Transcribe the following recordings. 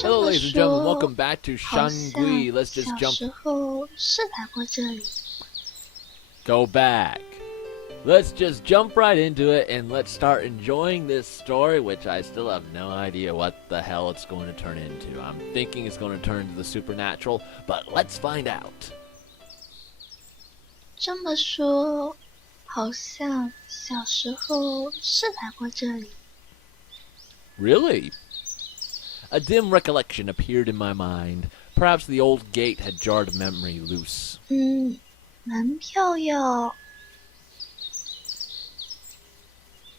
Hello, ladies and gentlemen. Welcome back to 好 Shan 像 Gui. Let's just 小 jump. 时候是来过这里。 Go back. Let's just jump right into it and let's start enjoying this story, which I still have no idea what the hell it's going to turn into. I'm thinking it's going to turn into the supernatural, but let's find out. 这么说，好像小时候是来过这里。 Really? A dim recollection appeared in my mind. Perhaps the old gate had jarred memory loose. 门票要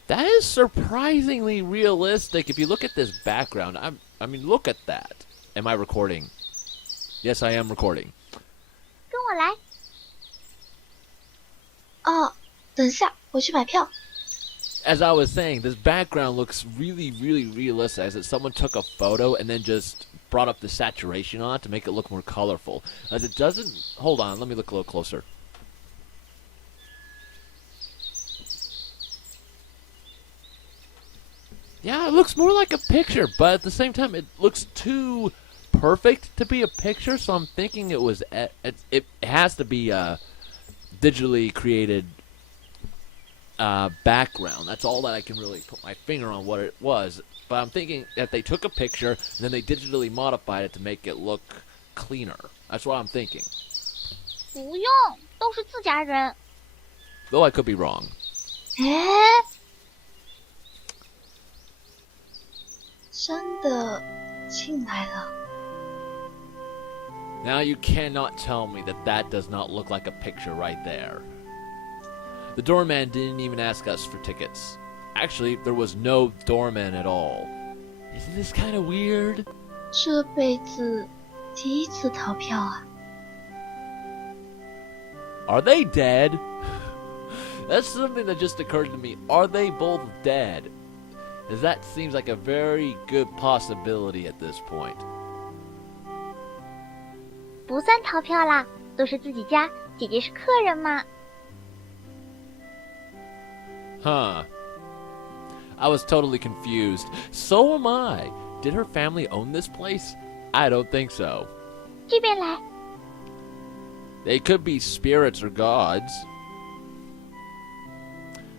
That is surprisingly realistic if you look at this background. I mean, look at that. Am I recording? Yes, I am recording. 跟我来。哦，等一下，我去买票。 As I was saying, this background looks really, really realistic, as if someone took a photo and then just brought up the saturation on it to make it look more colorful. As it doesn't... Hold on, let me look a little closer. Yeah, it looks more like a picture, but at the same time, it looks too perfect to be a picture, so I'm thinking it was... It has to be a digitally created... background. That's all that I can really put my finger on what it was. But I'm thinking that they took a picture and then they digitally modified it to make it look cleaner. That's what I'm thinking. 不用，都是自家人。 Though I could be wrong. 哎，真的进来了。 Now you cannot tell me that that does not look like a picture right there. The doorman didn't even ask us for tickets. Actually, there was no doorman at all. Isn't this kind of weird? 这辈子第一次逃票啊！ Are they dead? That's something that just occurred to me. Are they both dead? As that seems like a very good possibility at this point. 不算逃票啦，都是自己家，姐姐是客人嘛。 Huh. I was totally confused. So am I. Did her family own this place? I don't think so. 这边来， They could be spirits or gods.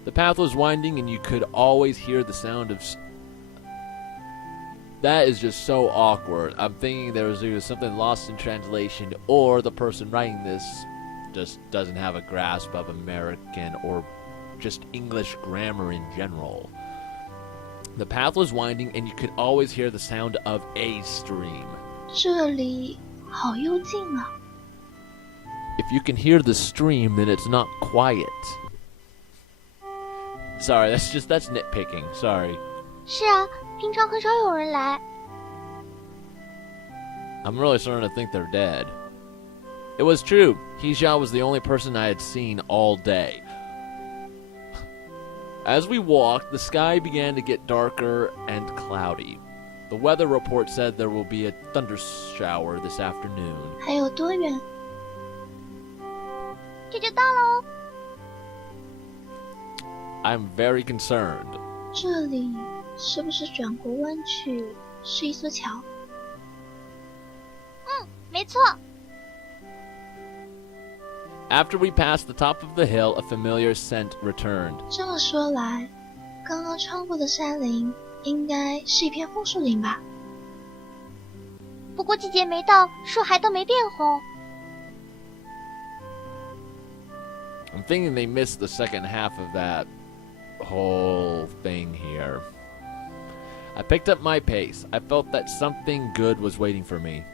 The path was winding and you could always hear the sound of... That is just so awkward. I'm thinking there was either something lost in translation or the person writing this just doesn't have a grasp of American or just English grammar in general. The path was winding and you could always hear the sound of a stream. 这里好幽静啊！ If you can hear the stream, then it's not quiet. Sorry, that's nitpicking. Sorry. 是啊，平常很少有人来。 I'm really starting to think they're dead. It was true. Hijia was the only person I had seen all day. As we walked, the sky began to get darker and cloudy. The weather report said there will be a thunder shower this afternoon. 还有多远？ 这就到喽。 I'm very concerned. 这里是不是转过弯去是一座桥？ 没错， After we passed the top of the hill, a familiar scent returned. 这么说来，刚刚穿过的山林应该是一片枫树林吧？ 不过季节没到，树还都没变红。 I'm thinking they missed the second half of that whole thing here. I picked up my pace. I felt that something good was waiting for me.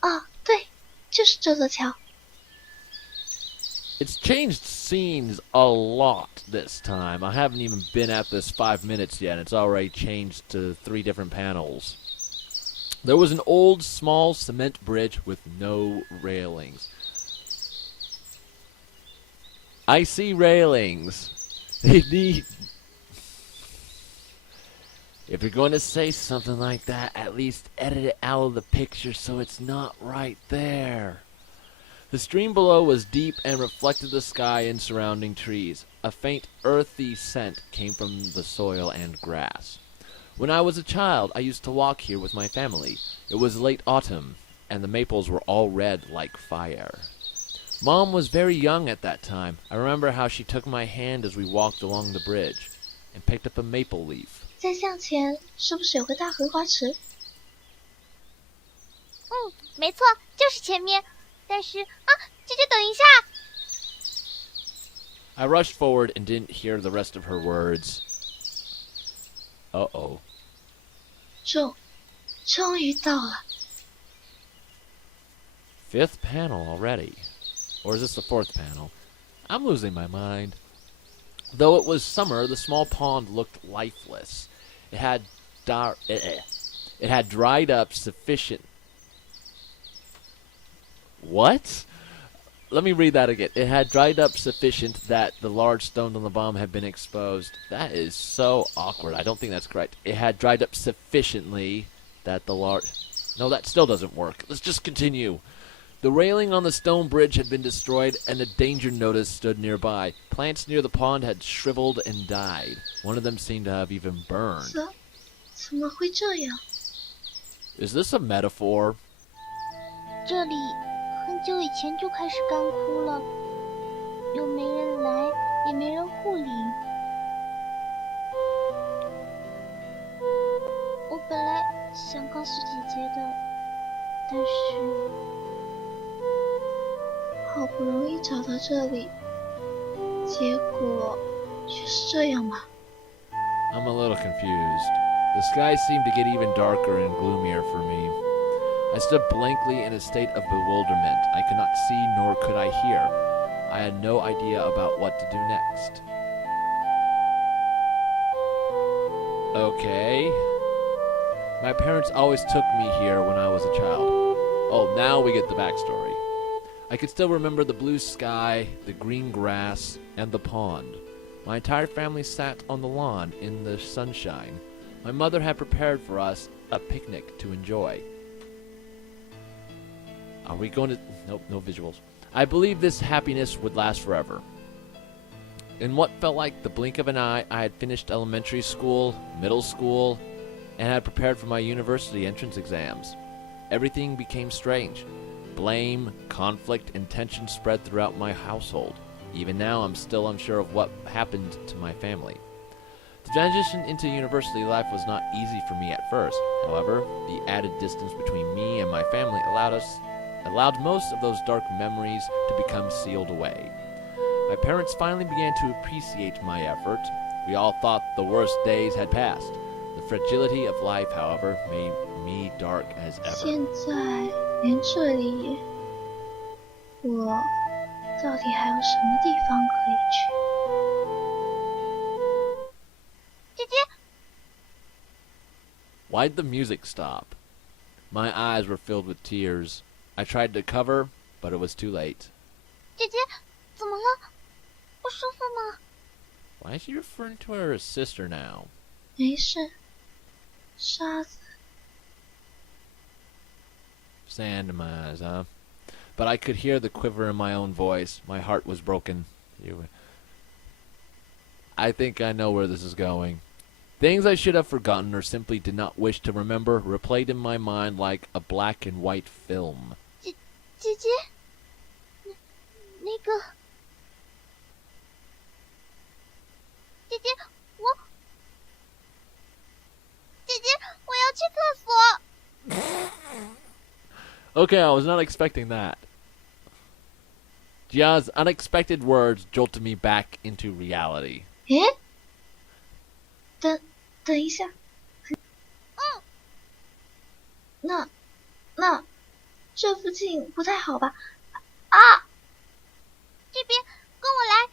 哦，对，就是这座桥。 It's changed scenes a lot this time. I haven't even been at this 5 minutes yet. It's already changed to 3 different panels. There was an old, small cement bridge with no railings. I see railings. They need... If you're going to say something like that, at least edit it out of the picture so it's not right there. The stream below was deep and reflected the sky and surrounding trees. A faint, earthy scent came from the soil and grass. When I was a child, I used to walk here with my family. It was late autumn, and the maples were all red like fire. Mom was very young at that time. I remember how she took my hand as we walked along the bridge and picked up a maple leaf. 再向前是不是有个大荷花池？没错，就是前面。但是啊，姐姐等一下。I rushed forward and didn't hear the rest of her words. Uh-oh. 终于到了。Fifth panel already. Or is this the fourth panel? I'm losing my mind. Though it was summer, the small pond looked lifeless. It had dried up sufficient. What? Let me read that again. It had dried up sufficient that the large stones on the bottom had been exposed. That is so awkward. I don't think that's correct. It had dried up sufficiently that the large... No, that still doesn't work. Let's just continue. The railing on the stone bridge had been destroyed, and a danger notice stood nearby. Plants near the pond had shriveled and died. One of them seemed to have even burned. 怎么会这样？ Is this a metaphor? 这里很久以前就开始干枯了，又没人来，也没人护理。我本来想告诉姐姐的，但是好不容易找到这里，结果却是这样吗？ I'm a little confused. The sky seemed to get even darker and gloomier for me. I stood blankly in a state of bewilderment. I could not see nor could I hear. I had no idea about what to do next. Okay. My parents always took me here when I was a child. Oh, now we get the backstory. I could still remember the blue sky, the green grass, and the pond. My entire family sat on the lawn in the sunshine. My mother had prepared for us a picnic to enjoy. Are we going to... Nope, no visuals. I believed this happiness would last forever. In what felt like the blink of an eye, I had finished elementary school, middle school, and had prepared for my university entrance exams. Everything became strange. Blame, conflict, and tension spread throughout my household. Even now, I'm still unsure of what happened to my family. The transition into university life was not easy for me at first. However, the added distance between me and my family allowed most of those dark memories to become sealed away. My parents finally began to appreciate my effort. We all thought the worst days had passed. The fragility of life, however, made me dark as ever. 现在连这里，我到底还有什么地方可以去？姐姐， Why'd the music stop? My eyes were filled with tears. I tried to cover, but it was too late. 姐姐，怎么了？不舒服吗？ Why is she referring to her as sister now? 没事，沙子。 Sand in my eyes, huh? But I could hear the quiver in my own voice. My heart was broken. I think I know where this is going. Things I should have forgotten or simply did not wish to remember replayed in my mind like a black and white film. 姐姐，那个，姐姐，姐姐，我要去厕所。 Okay, I was not expecting that. Jia's unexpected words jolted me back into reality. 诶，等一下。那这附近不太好吧？啊！这边，跟我来。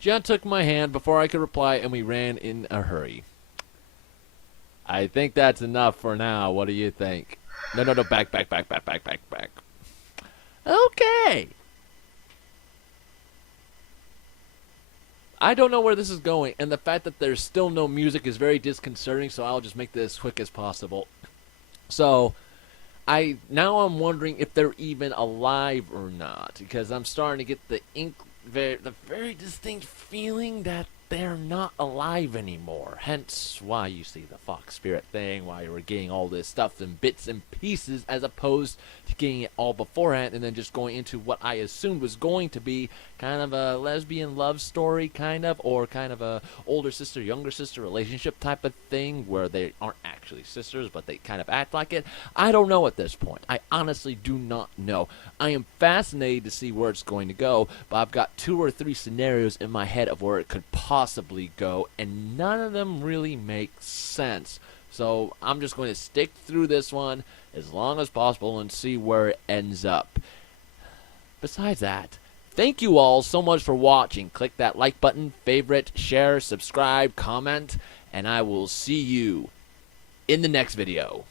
Jia took my hand before I could reply, and we ran in a hurry. I think that's enough for now. What do you think? No, back. Okay. I don't know where this is going, and the fact that there's still no music is very disconcerting, so I'll just make this as quick as possible. So, now I'm wondering if they're even alive or not, because I'm starting to get the very distinct feeling that they're not alive anymore. Hence why you see the fox spirit thing, why you were getting all this stuff in bits and pieces as opposed to getting it all beforehand and then just going into what I assumed was going to be kind of a lesbian love story, or kind of a older sister, younger sister relationship type of thing where they aren't actually sisters, but they kind of act like it. I don't know at this point. I honestly do not know. I am fascinated to see where it's going to go, but I've got 2 or 3 scenarios in my head of where it could possibly go, and none of them really make sense. So I'm just going to stick through this one as long as possible and see where it ends up. Besides that, thank you all so much for watching. Click that like button, favorite, share, subscribe, comment, and I will see you in the next video.